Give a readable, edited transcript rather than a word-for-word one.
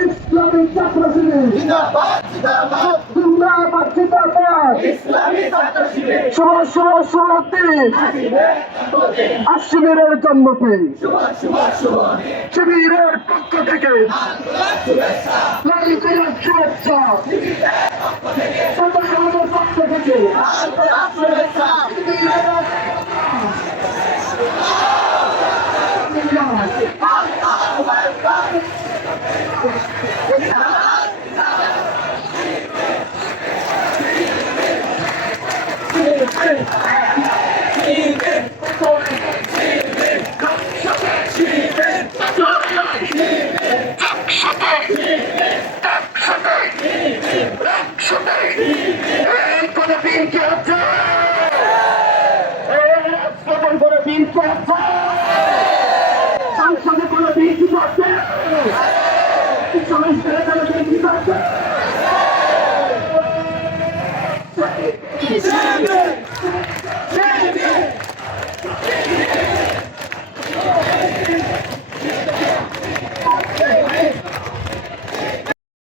ইসলামী ছাত্র শিবির জিন্দাবাদ শিবিরের জন্মদিন শিবিরের পক্ষ থেকে শুভেচ্ছা পক্ষ থেকে সংসদে কোনো বিএনপি করছে সংসদে কোনো বিএনপি করছে